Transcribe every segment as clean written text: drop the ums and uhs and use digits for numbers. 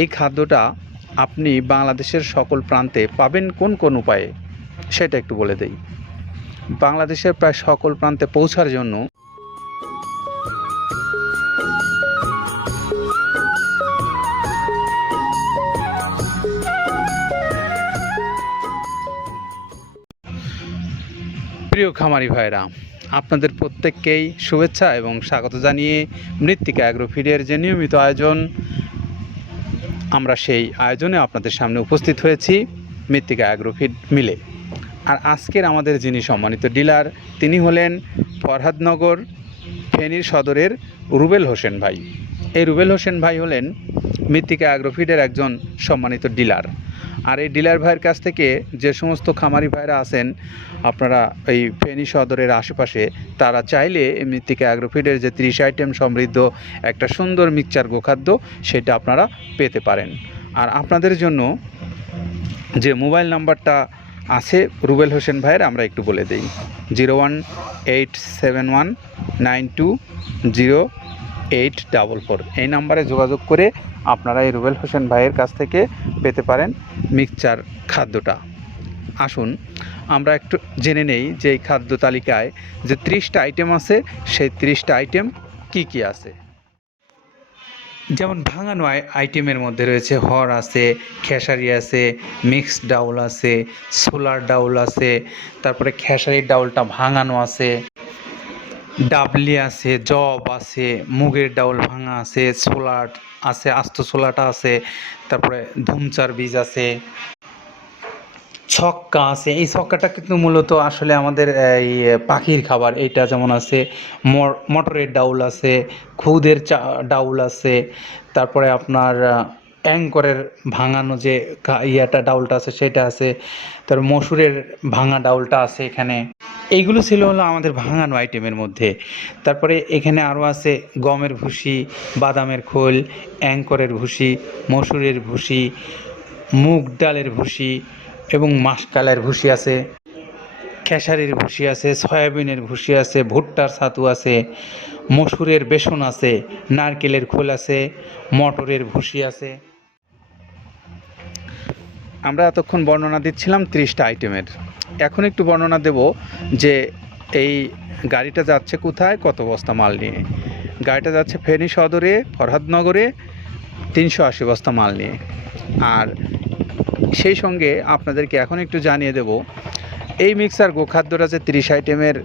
এই খাদ্যটা আপনি বাংলাদেশের সকল প্রান্তে পাবেন কোন কোন উপায়ে সেটা একটু বলে দেই। বাংলাদেশের প্রায় সকল প্রান্তে পৌঁছার জন্য প্রিয় খামারি ভাইরা, আপনাদের প্রত্যেককেই শুভেচ্ছা এবং স্বাগত জানিয়ে মৃত্তিকা অ্যাগ্রোফিডের যে নিয়মিত আয়োজন, আমরা সেই আয়োজনে আপনাদের সামনে উপস্থিত হয়েছি মৃত্তিকা অ্যাগ্রোফিড মিলে। আর আজকের আমাদের যিনি সম্মানিত ডিলার, তিনি হলেন ফরহাদনগর ফেনীর সদরের রুবেল হোসেন ভাই। এই রুবেল হোসেন ভাই হলেন মৃত্তিকা অ্যাগ্রোফিডের একজন সম্মানিত ডিলার। আর এই ডিলার ভাইয়ের কাছ থেকে যে সমস্ত খামারি ভাইরা আছেন আপনারা এই ফেনী সদরের আশেপাশে, তারা চাইলে এই মৃত্তিকা অ্যাগ্রোফিডের যে 30 আইটেম সমৃদ্ধ একটা সুন্দর মিক্সচার গোখাদ্য সেটা আপনারা পেতে পারেন। আর আপনাদের জন্য যে মোবাইল নাম্বারটা আছে রুবেল হোসেন ভাইয়ের, আমরা একটু বলে দিই। 01871920844 এই নাম্বারে যোগাযোগ করে আপনারা এই রুবেল হোসেন ভাইয়ের কাছ থেকে পেতে পারেন মিক্সচার খাদ্যটা। আসুন আমরা একটু জেনে নেই যে এই খাদ্য তালিকায় যে 30টা আইটেম আছে, সেই 30টা আইটেম কি কি আছে। যেমন ভাঙানো আইটেমের মধ্যে রয়েছে হর আছে, খেসারি আছে, মিক্সড ডাউল আছে, সোলার ডাউল আছে, তারপরে খেসারির ডাউলটা ভাঙানো আছে, ডাবলি আছে, জব আছে, মুগের ডাউল ভাঙা আছে, সোলার আছে, আস্ত সোলাটা আছে, তারপরে ধুমচার বীজ আছে, ছক্কা আছে। এই ছক্কাটা কিন্তু মূলত আসলে আমাদের এই পাখির খাবার। এইটা যেমন আছে, মটরের ডাউল আছে, খুদের ডাউল আছে, তারপরে আপনার অ্যাঙ্করের ভাঙানো যে ডাউলটা আছে সেটা আছে, তারপর মসুরের ভাঙা ডাউলটা আছে এখানে। এইগুলো ছিল হলো আমাদের ভাঙানো আইটেমের মধ্যে। তারপরে এখানে আরও আছে গমের ভুসি, বাদামের খোল, অ্যাঙ্করের ভুসি, মসুরের ভুসি, মুগ ডালের ভুসি এবং মাসকালের ভুসি আছে, খেসারির ভুসি আছে, সয়াবিনের ভুসি আছে, ভুট্টার ছাতু আছে, মসুরের বেসন আছে, নারকেলের খোল আছে, মটরের ভুসি আছে। আমরা এতক্ষণ বর্ণনা দিচ্ছিলাম 30টা আইটেমের। এখন একটু বর্ণনা দেব যে এই গাড়িটা যাচ্ছে কোথায়, কত বস্তা মাল নিয়ে। গাড়িটা যাচ্ছে ফেনী সদরে ফরহাদনগরে 380 বস্তা মাল নিয়ে। আর সেই সঙ্গে আপনাদেরকে এখন একটু জানিয়ে দেব এই মিক্সার গোখাদ্যটা যে 30 আইটেমের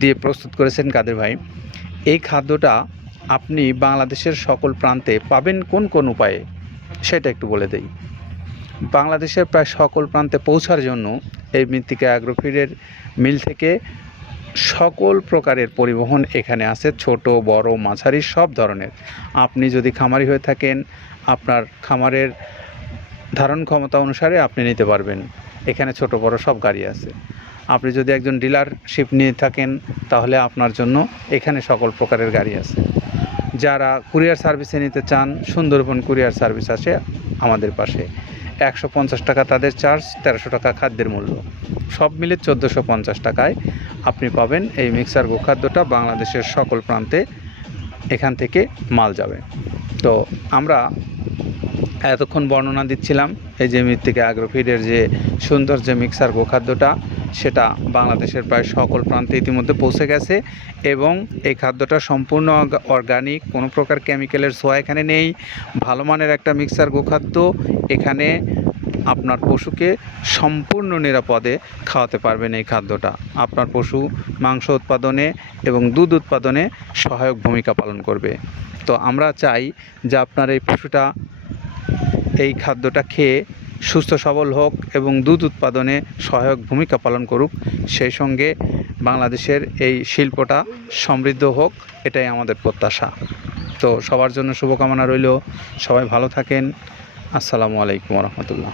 দিয়ে প্রস্তুত করেছেন কাদের ভাই, এই খাদ্যটা আপনি বাংলাদেশের সকল প্রান্তে পাবেন কোন কোন উপায়ে সেটা একটু বলে দেই। বাংলাদেশের প্রায় সকল প্রান্তে পৌঁছার জন্য এই মৃত্তিকা অ্যাগ্রোফিডের মিল থেকে সকল প্রকারের পরিবহন এখানে আছে, ছোট বড় মাঝারি সব ধরনের। আপনি যদি খামারি হয়ে থাকেন, আপনার খামারের ধারণ ক্ষমতা অনুসারে আপনি নিতে পারবেন। এখানে ছোট বড় সব গাড়ি আছে। আপনি যদি একজন ডিলারশিপ নিয়ে থাকেন তাহলে আপনার জন্য এখানে সকল প্রকারের গাড়ি আছে। যারা কুরিয়ার সার্ভিসে নিতে চান, সুন্দরবন কুরিয়ার সার্ভিস আছে আমাদের পাশে। 150 টাকা তাদের চার্জ, 1300 টাকা খাদ্যের মূল্য, সব মিলে 1450 টাকায় আপনি পাবেন এই মিক্সার গোখাদ্যটা। বাংলাদেশের সকল প্রান্তে এখান থেকে মাল যাবে। তো আমরা এতক্ষণ বর্ণনা দিচ্ছিলাম এই যে মৃত্তিকা অ্যাগ্রোফিডের যে সুন্দর যে মিক্সার গোখাদ্যটা, সেটা বাংলাদেশের প্রায় সকল প্রান্তে ইতিমধ্যে পৌঁছে গেছে এবং এই খাদ্যটা সম্পূর্ণ অর্গানিক, কোনো প্রকার কেমিক্যালের ছোঁয়া এখানে নেই। ভালো মানের একটা মিক্সার গোখাদ্য। এখানে আপনার পশুকে সম্পূর্ণ নিরাপদে খাওয়াতে পারবেন এই খাদ্যটা। আপনার পশু মাংস উৎপাদনে এবং দুধ উৎপাদনে সহায়ক ভূমিকা পালন করবে। তো আমরা চাই যে আপনার এই পশুটা এই খাদ্যটা খেয়ে সুস্থ সবল হোক এবং দুধ উৎপাদনে সহায়ক ভূমিকা পালন করুক। সেই সঙ্গে বাংলাদেশের এই শিল্পটা সমৃদ্ধ হোক, এটাই আমাদের প্রত্যাশা। তো সবার জন্য শুভকামনা রইল। সবাই ভালো থাকেন। আসসালামু আলাইকুম রহমতুল্লাহ।